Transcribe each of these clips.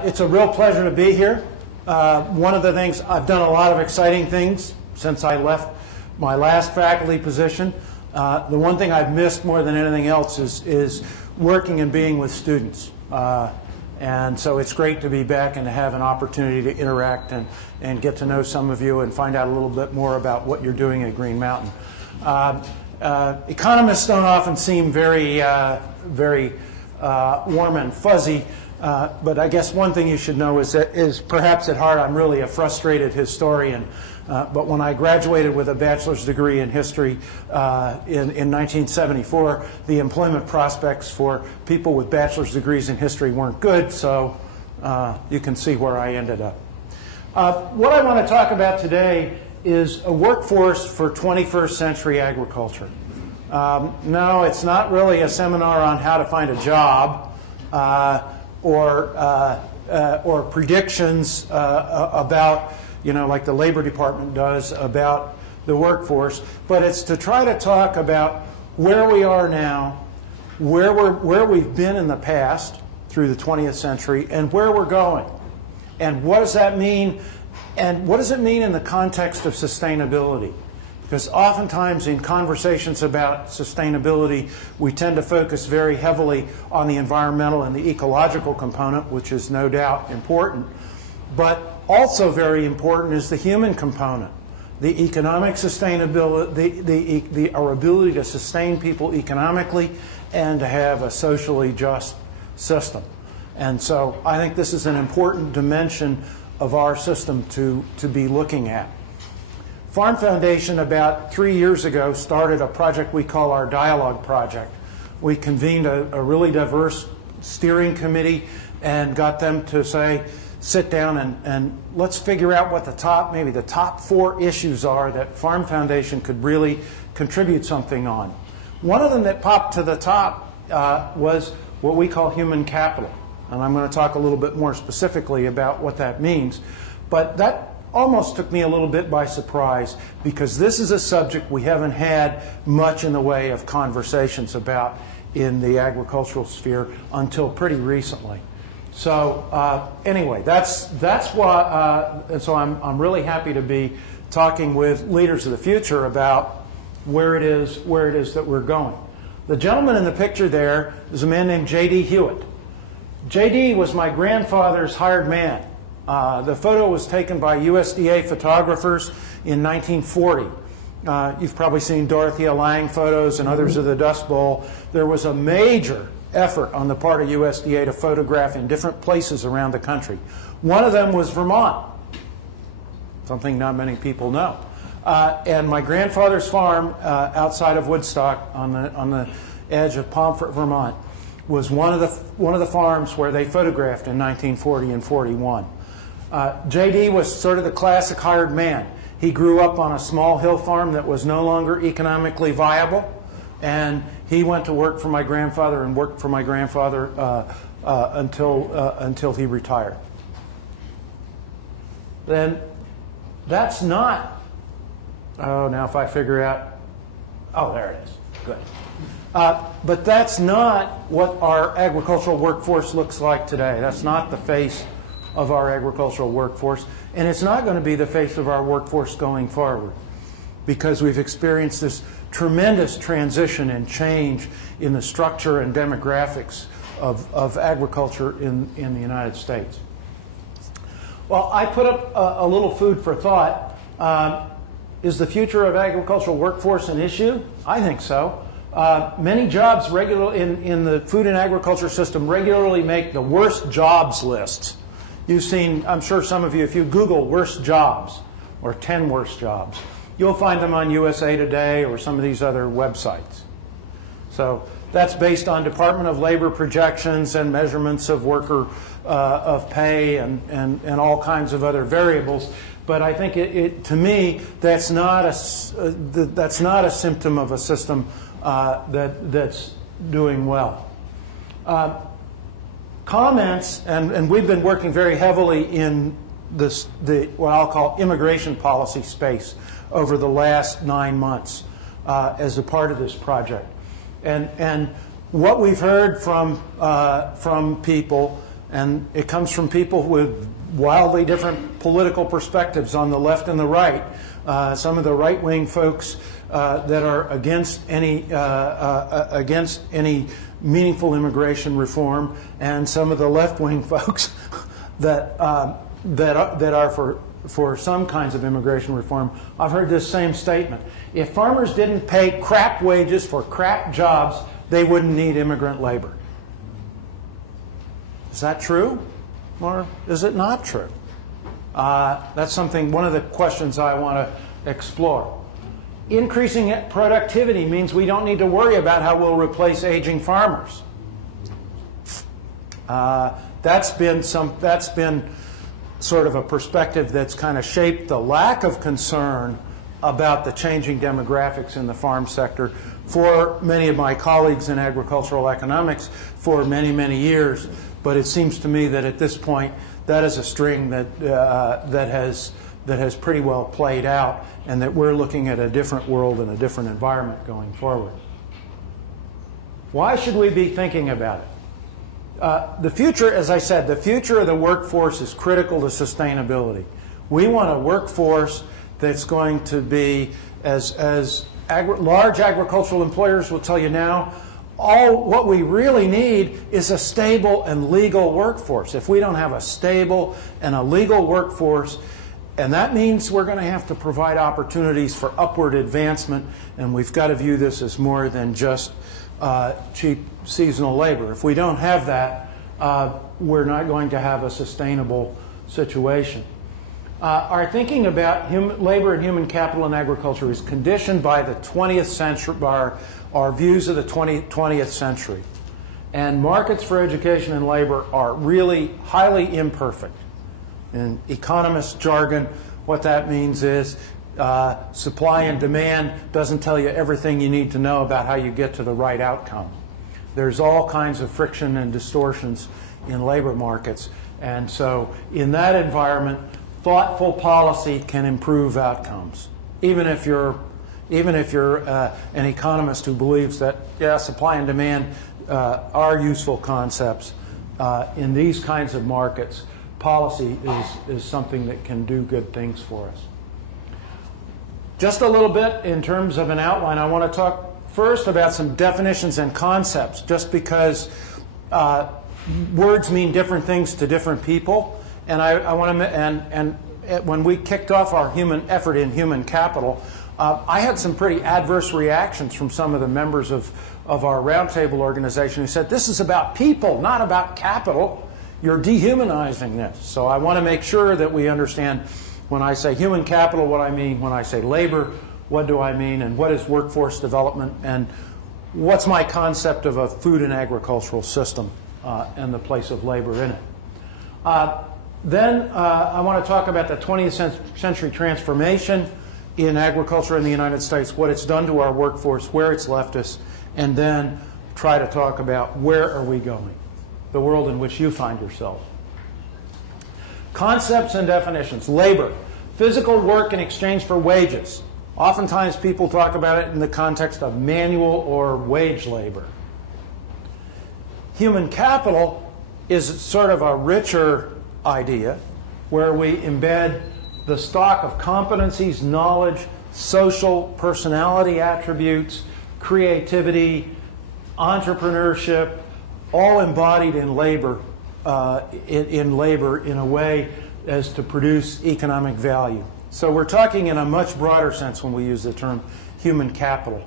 It's a real pleasure to be here. One of the things, I've done a lot of exciting things since I left my last faculty position. The one thing I've missed more than anything else is working and being with students. And so it's great to be back and to have an opportunity to interact and get to know some of you and find out a little bit more about what you're doing at Green Mountain. Economists don't often seem very warm and fuzzy. But I guess one thing you should know is perhaps at heart I'm really a frustrated historian. But when I graduated with a bachelor's degree in history in 1974, the employment prospects for people with bachelor's degrees in history weren't good, so you can see where I ended up. What I want to talk about today is a workforce for 21st century agriculture. No, it's not really a seminar on how to find a job. Or predictions about, like the Labor Department does about the workforce, but it's to try to talk about where we are now, where we've been in the past through the 20th century, and where we're going. And what does that mean? And what does it mean in the context of sustainability? Because oftentimes in conversations about sustainability, we tend to focus very heavily on the environmental and the ecological component, which is no doubt important. But also very important is the human component, the economic sustainability, our ability to sustain people economically and to have a socially just system. And so I think this is an important dimension of our system to be looking at. Farm Foundation about 3 years ago started a project we call our Dialogue Project. We convened a really diverse steering committee and got them to say, sit down and let's figure out what maybe the top 4 issues are that Farm Foundation could really contribute something on. One of them that popped to the top was what we call human capital. And I'm going to talk a little bit more specifically about what that means. But that almost took me a little bit by surprise because this is a subject we haven't had much in the way of conversations about in the agricultural sphere until pretty recently. So anyway, that's why. And so I'm really happy to be talking with leaders of the future about where it is that we're going. The gentleman in the picture there is a man named J.D. Hewitt. J.D. was my grandfather's hired man. The photo was taken by USDA photographers in 1940. You've probably seen Dorothea Lange photos and others of the Dust Bowl. There was a major effort on the part of USDA to photograph in different places around the country. One of them was Vermont, something not many people know. And my grandfather's farm outside of Woodstock on the edge of Pomfret, Vermont, was one of the farms where they photographed in 1940 and 41. J.D. was sort of the classic hired man. He grew up on a small hill farm that was no longer economically viable, and he went to work for my grandfather and worked for my grandfather until he retired. Then that's not, now if I figure out, there it is, good. But that's not what our agricultural workforce looks like today. That's not the face of our agricultural workforce, and it's not going to be the face of our workforce going forward because we've experienced this tremendous transition and change in the structure and demographics of agriculture in the United States. Well, I put up a little food for thought. Is the future of agricultural workforce an issue? I think so. Many jobs in the food and agriculture system regularly make the worst jobs lists. You've seen, I'm sure some of you, if you Google worst jobs or 10 worst jobs, you'll find them on USA Today or some of these other websites. So that's based on Department of Labor projections and measurements of worker of pay and all kinds of other variables. But I think to me, that's not a symptom of a system that's doing well. Comments, and we've been working very heavily in what I'll call immigration policy space over the last 9 months as a part of this project. And what we've heard from people And it comes from people with wildly different political perspectives on the left and the right. Some of the right-wing folks that are against any meaningful immigration reform, and some of the left-wing folks that are for some kinds of immigration reform. I've heard this same statement: if farmers didn't pay crap wages for crap jobs, they wouldn't need immigrant labor. Is that true, or is it not true? That's one of the questions I want to explore. Increasing productivity means we don't need to worry about how we'll replace aging farmers. That's been sort of a perspective that's kind of shaped the lack of concern about the changing demographics in the farm sector for many of my colleagues in agricultural economics for many, many years. But it seems to me that at this point, that is a string that has pretty well played out, and that we're looking at a different world and a different environment going forward. Why should we be thinking about it? The future, as I said, the future of the workforce is critical to sustainability. We want a workforce that's going to be, as large agricultural employers will tell you now, what we really need is a stable and legal workforce. If we don't have a stable and a legal workforce, and that means we're going to have to provide opportunities for upward advancement, and we've got to view this as more than just cheap seasonal labor. If we don't have that, we're not going to have a sustainable situation. Our thinking about labor and human capital in agriculture is conditioned by the 20th century, by our views of the 20th century. And markets for education and labor are really highly imperfect. In economist jargon, what that means is supply and demand doesn't tell you everything you need to know about how you get to the right outcome. There's all kinds of friction and distortions in labor markets. And so in that environment, thoughtful policy can improve outcomes. Even if you're an economist who believes that, yeah, supply and demand are useful concepts, in these kinds of markets, policy is something that can do good things for us. Just a little bit in terms of an outline, I want to talk first about some definitions and concepts, just because words mean different things to different people. And I want to, and when we kicked off our effort in human capital, I had some pretty adverse reactions from some of the members of our roundtable organization who said, this is about people, not about capital. You're dehumanizing this. So I want to make sure that we understand, when I say human capital, what I mean. When I say labor, what do I mean? And what is workforce development? And what's my concept of a food and agricultural system and the place of labor in it? Then I want to talk about the 20th century transformation in agriculture in the United States, what it's done to our workforce, where it's left us, and then try to talk about where are we going, the world in which you find yourself. Concepts and definitions. Labor, physical work in exchange for wages. Oftentimes people talk about it in the context of manual or wage labor. Human capital is sort of a richer idea where we embed the stock of competencies, knowledge, social personality attributes, creativity, entrepreneurship, all embodied in labor, in a way as to produce economic value. So we're talking in a much broader sense when we use the term human capital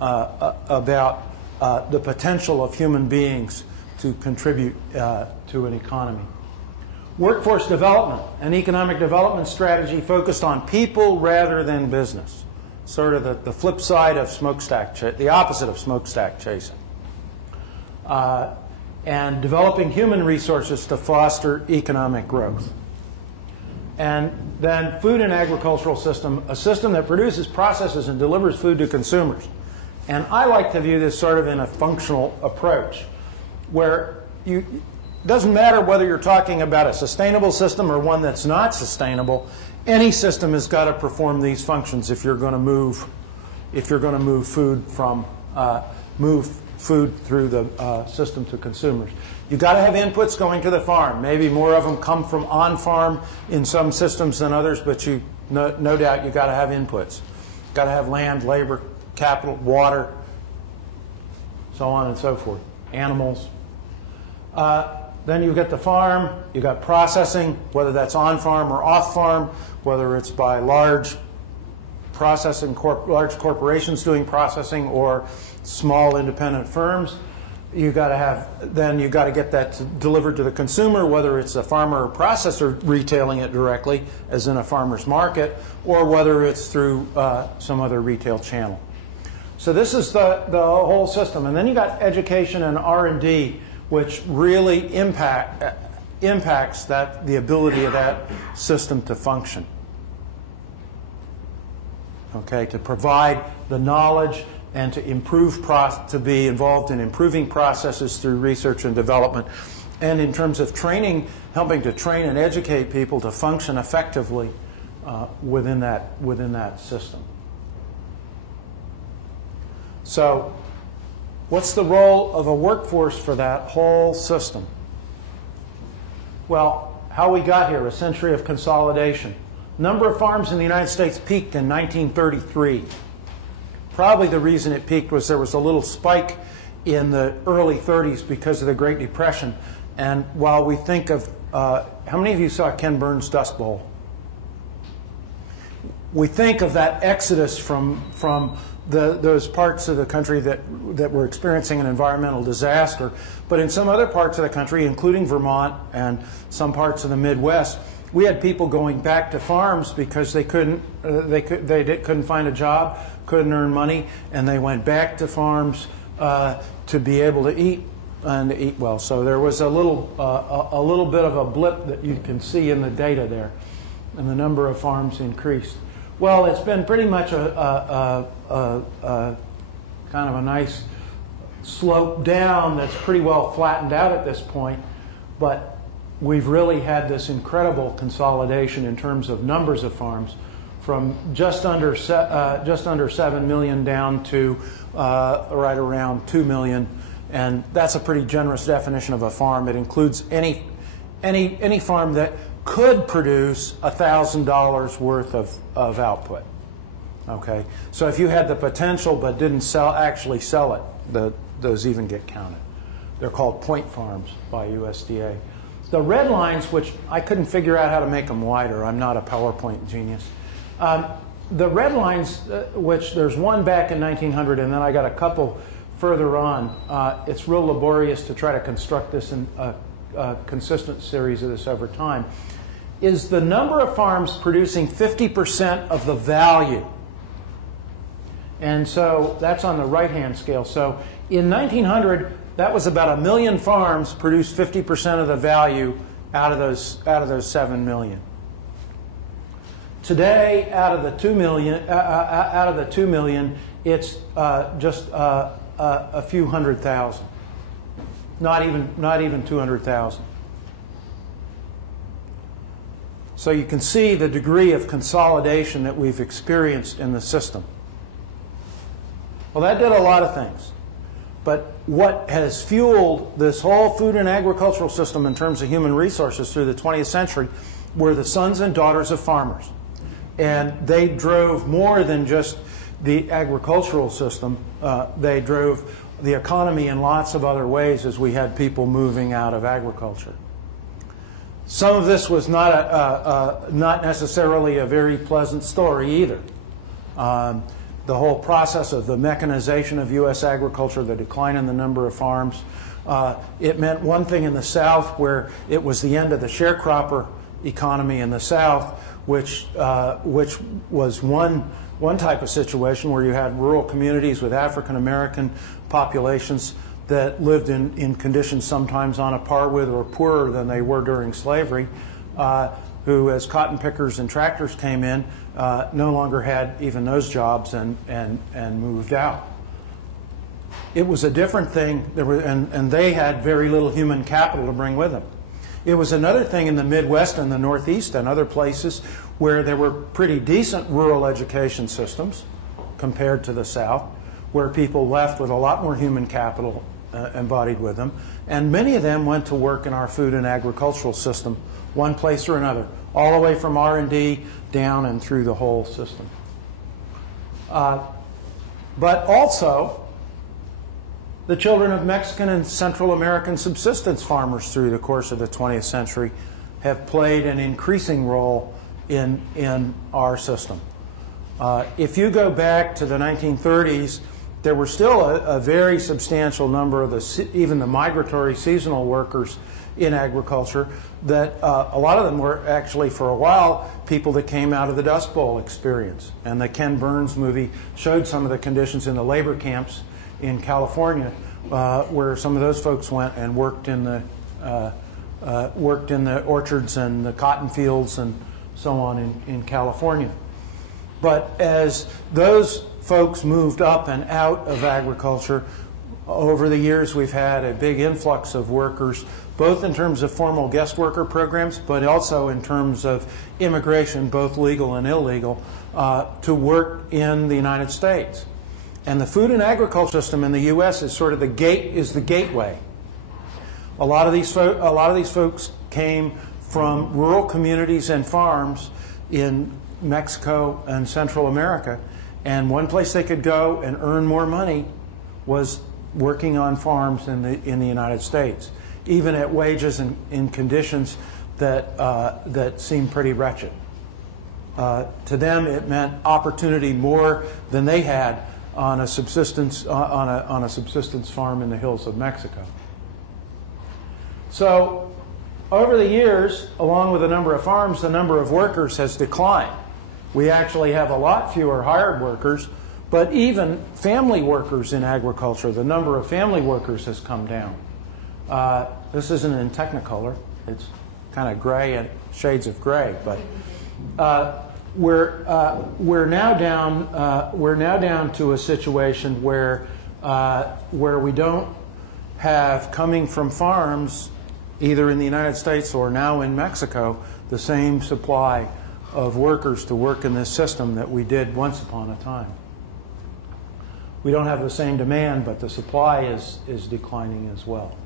about the potential of human beings to contribute to an economy. Workforce development, an economic development strategy focused on people rather than business. Sort of the flip side of the opposite of smokestack chasing. And developing human resources to foster economic growth. And then food and agricultural system, a system that produces, processes, and delivers food to consumers. And I like to view this sort of in a functional approach, where it doesn't matter whether you're talking about a sustainable system or one that's not sustainable. Any system has got to perform these functions if you're going to move food from food through the system to consumers. You've got to have inputs going to the farm. Maybe more of them come from on-farm in some systems than others, but no doubt you've got to have inputs. You've got to have land, labor, capital, water, so on and so forth, animals. Then you've got the farm, you've got processing, whether that's on-farm or off-farm, whether it's by large corporations doing processing or small independent firms. You've got to get that delivered to the consumer, whether it's a farmer or processor retailing it directly, as in a farmer's market, or whether it's through some other retail channel. So this is the whole system. And then you got education and R&D, which really impacts the ability of that system to function. Okay, to provide the knowledge and to be involved in improving processes through research and development, and in terms of training, helping to train and educate people to function effectively within that system. So, what's the role of a workforce for that whole system? Well, how we got here, a century of consolidation. Number of farms in the United States peaked in 1933. Probably the reason it peaked was there was a little spike in the early 30s because of the Great Depression. And while we think of, how many of you saw Ken Burns' Dust Bowl? We think of that exodus from those parts of the country that were experiencing an environmental disaster. But in some other parts of the country, including Vermont and some parts of the Midwest, we had people going back to farms because they couldn't find a job, couldn't earn money, and they went back to farms to be able to eat and to eat well. So there was a little bit of a blip that you can see in the data there, and the number of farms increased. Well, it's been pretty much a kind of a nice slope down that's pretty well flattened out at this point, but we've really had this incredible consolidation in terms of numbers of farms, from just under 7 million down to right around 2 million, and that's a pretty generous definition of a farm. It includes any farm that could produce $1,000 worth of output. Okay, so if you had the potential but didn't actually sell it, those even get counted. They're called point farms by USDA. The red lines, which I couldn't figure out how to make them wider. I'm not a PowerPoint genius. The red lines, which there's one back in 1900, and then I got a couple further on. It's real laborious to try to construct this in a consistent series of this over time, is the number of farms producing 50% of the value. And so that's on the right-hand scale. So in 1900, that was about 1 million farms produced 50% of the value out of those 7 million. Today, out of the 2 million, it's just a few hundred thousand. Not even 200,000. So you can see the degree of consolidation that we've experienced in the system. Well, that did a lot of things. But what has fueled this whole food and agricultural system in terms of human resources through the 20th century were the sons and daughters of farmers. And they drove more than just the agricultural system. They drove the economy in lots of other ways as we had people moving out of agriculture. Some of this was not necessarily a very pleasant story either. The whole process of the mechanization of U.S. agriculture, the decline in the number of farms, it meant one thing in the South, where it was the end of the sharecropper economy in the South, which was one type of situation where you had rural communities with African American populations that lived in conditions sometimes on a par with or poorer than they were during slavery, who, as cotton pickers and tractors came in, no longer had even those jobs and moved out. It was a different thing, and they had very little human capital to bring with them. It was another thing in the Midwest and the Northeast and other places where there were pretty decent rural education systems compared to the South, where people left with a lot more human capital embodied with them, and many of them went to work in our food and agricultural system, one place or another, all the way from R&D down and through the whole system. But also, the children of Mexican and Central American subsistence farmers through the course of the 20th century have played an increasing role in our system. If you go back to the 1930s, there were still a very substantial number of even the migratory seasonal workers in agriculture that a lot of them were actually, for a while, people that came out of the Dust Bowl experience. And the Ken Burns movie showed some of the conditions in the labor camps in California where some of those folks went and worked in the orchards and the cotton fields and so on in California. But as those folks moved up and out of agriculture, over the years we've had a big influx of workers, both in terms of formal guest worker programs, but also in terms of immigration, both legal and illegal, to work in the United States. And the food and agriculture system in the U.S. is sort of the gateway. A lot of these folks came from rural communities and farms in Mexico and Central America, and one place they could go and earn more money was working on farms in the United States, even at wages and in conditions that seemed pretty wretched. To them, it meant opportunity more than they had on a subsistence farm in the hills of Mexico. So, over the years, along with the number of farms, the number of workers has declined. We actually have a lot fewer hired workers, but even family workers in agriculture, the number of family workers has come down. This isn't in Technicolor. It's kind of gray and shades of gray, but we're now down to a situation where we don't have, coming from farms, either in the United States or now in Mexico, the same supply of workers to work in this system that we did once upon a time. We don't have the same demand, but the supply is declining as well.